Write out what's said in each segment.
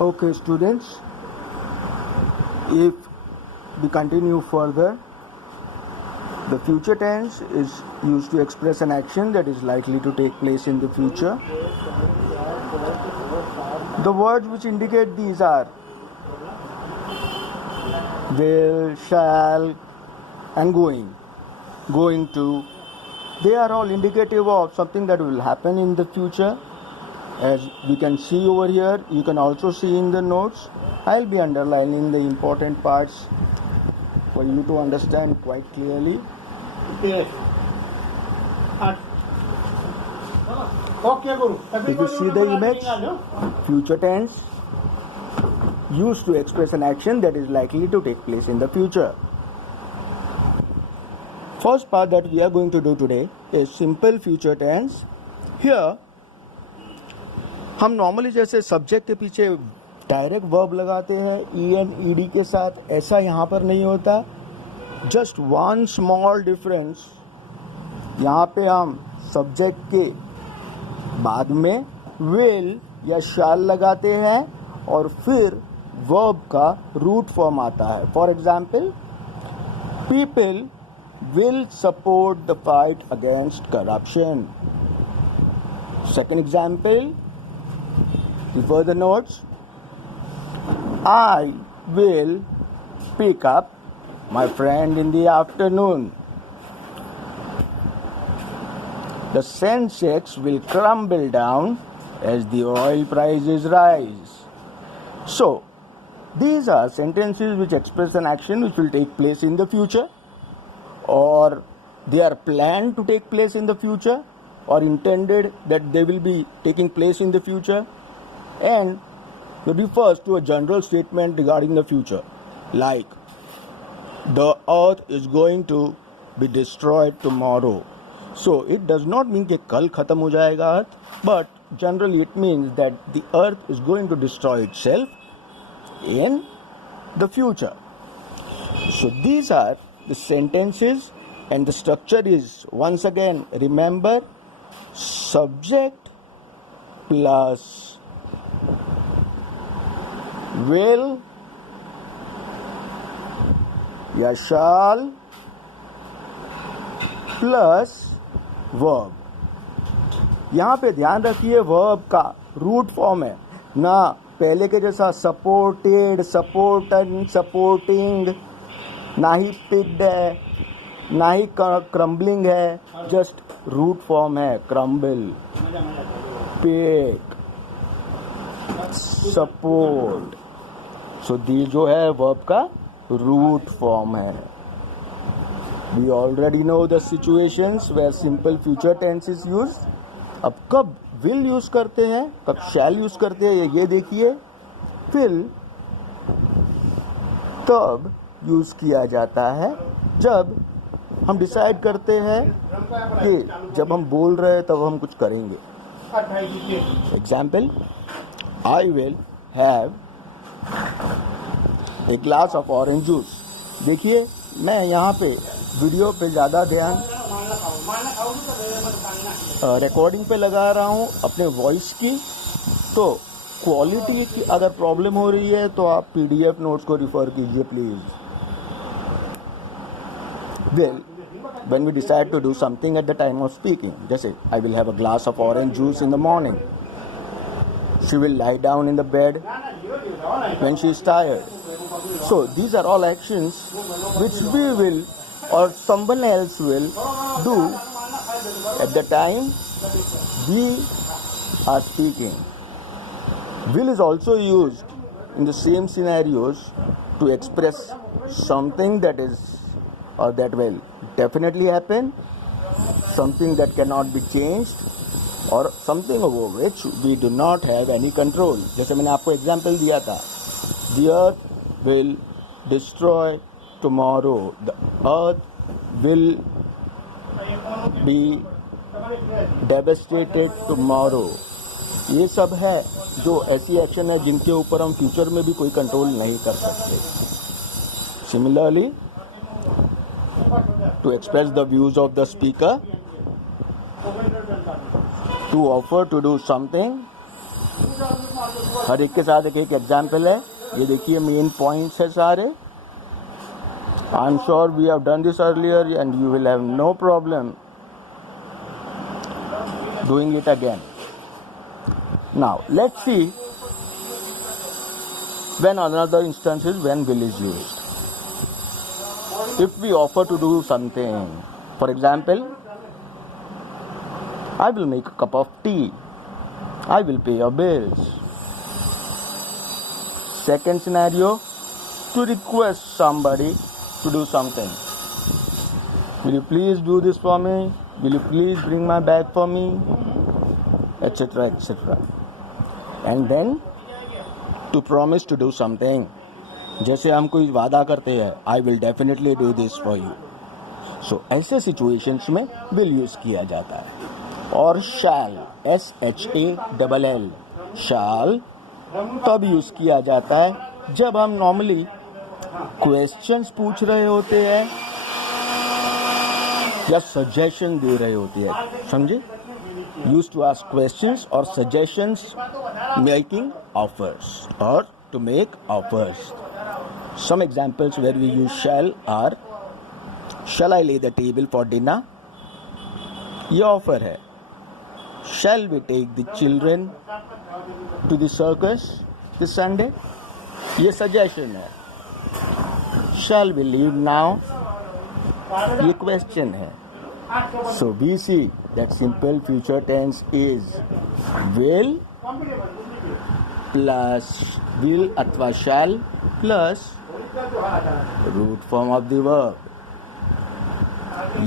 Okay, students, if we continue further, the future tense is used to express an action that is likely to take place in the future. The words which indicate these are will, shall, and going to. They are all indicative of something that will happen in the future. As we can see over here, you can also see in the notes. I'll be underlining the important parts for you to understand quite clearly. If you see the image, future tense used to express an action that is likely to take place in the future. First part that we are going to do today is simple future tense. Here हम normally जैसे subject के पीछे direct verb लगाते हैं en ed के साथ, ऐसा यहाँ पर नहीं होता. जस्ट वन स्मॉल डिफरेंस, यहाँ पे हम सब्जेक्ट के बाद में विल या शैल लगाते हैं और फिर वर्ब का रूट फॉर्म आता है. For example, people will support the fight against corruption. Second example, refer the notes. I will pick up my friend in the afternoon. The Sensex will crumble down as the oil prices rise. So, these are sentences which express an action which will take place in the future, or they are planned to take place in the future, or intended that they will be taking place in the future, and it refers to a general statement regarding the future, like the earth is going to be destroyed tomorrow. So it does not mean कि कल खत्म हो जाएगा earth, but generally it means that the earth is going to destroy itself in the future. So these are the sentences, and the structure is, once again, remember, subject plus will या shall plus verb. यहाँ पे ध्यान रखिए, verb का root form है ना पहले के जैसा सपोर्टेड, सपोर्टन, सपोर्टिंग, ना ही पिक्ड है, ना ही क्रम्बलिंग है. जस्ट रूट फॉर्म है क्रम्बल, पिक, सपोर्ट. सो दी जो है वर्ब का रूट फॉर्म है. We already know the situations where simple future tense is used. अब कब will यूज करते हैं, कब shall यूज करते हैं, ये देखिए. will तब यूज किया जाता है जब हम डिसाइड करते हैं कि जब हम बोल रहे हैं तब हम कुछ करेंगे. Example, I will have a glass of orange juice. देखिए, मैं यहाँ पे वीडियो पे ज़्यादा ध्यान रिकॉर्डिंग पे लगा रहा हूँ अपने वॉइस की. तो क्वालिटी की अगर प्रॉब्लम हो रही है तो आप PDF नोट्स को रिफ़र कीजिए please. Well, when we decide to do something at the time of speaking, जैसे I will have a glass of orange juice in the morning. She will lie down in the bed when she is tired. So these are all actions which we will or someone else will do at the time we are speaking. Will is also used in the same scenarios to express something that is or that will definitely happen, something that cannot be changed, और something over which we do not have any control. जैसे मैंने आपको example दिया था, the earth will destroy tomorrow, the earth will be devastated tomorrow. ये सब है जो ऐसी एक्शन है जिनके ऊपर हम फ्यूचर में भी कोई कंट्रोल नहीं कर सकते. Similarly, to express the views of the speaker, to offer to do something, हर एक के साथ एक एक एग्जाम्पल है. ये देखिए मेन पॉइंट्स है सारे. I am sure we have done this earlier and you will have no problem doing it again. Now let's see when another instance is when will is used. If we offer to do something, for example, I will make a cup of tea, I will pay your bills. Second scenario, to request somebody to do something. Will you please do this for me? Will you please bring my bag for me? Etc. etc. And then to promise to do something. जैसे हम कोई वादा करते हैं, I will definitely do this for you. So ऐसे situations में will use किया जाता है. और shall, SHALL, shall तब यूज किया जाता है जब हम नॉर्मली क्वेश्चंस पूछ रहे होते हैं या सजेशन दे रहे होते हैं. समझे? यूज टू आस्क क्वेश्चंस और सजेशंस, मेकिंग ऑफर्स और to make offers. Some examples where we use shall are, shall I lay the table for dinner? ये ऑफर है. Shall we take the children to the circus this Sunday? ये suggestion है. Shall we leave now? ये question है. So we see that simple future tense is will plus will अथवा shall plus root form of the verb.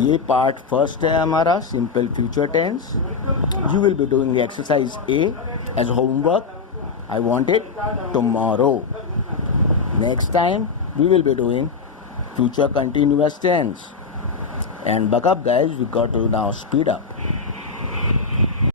ये part first है हमारा simple future tense. You will be doing exercise A as homework. I want it tomorrow. Next time we will be doing future continuous tense. And buck up guys, we got to now speed up.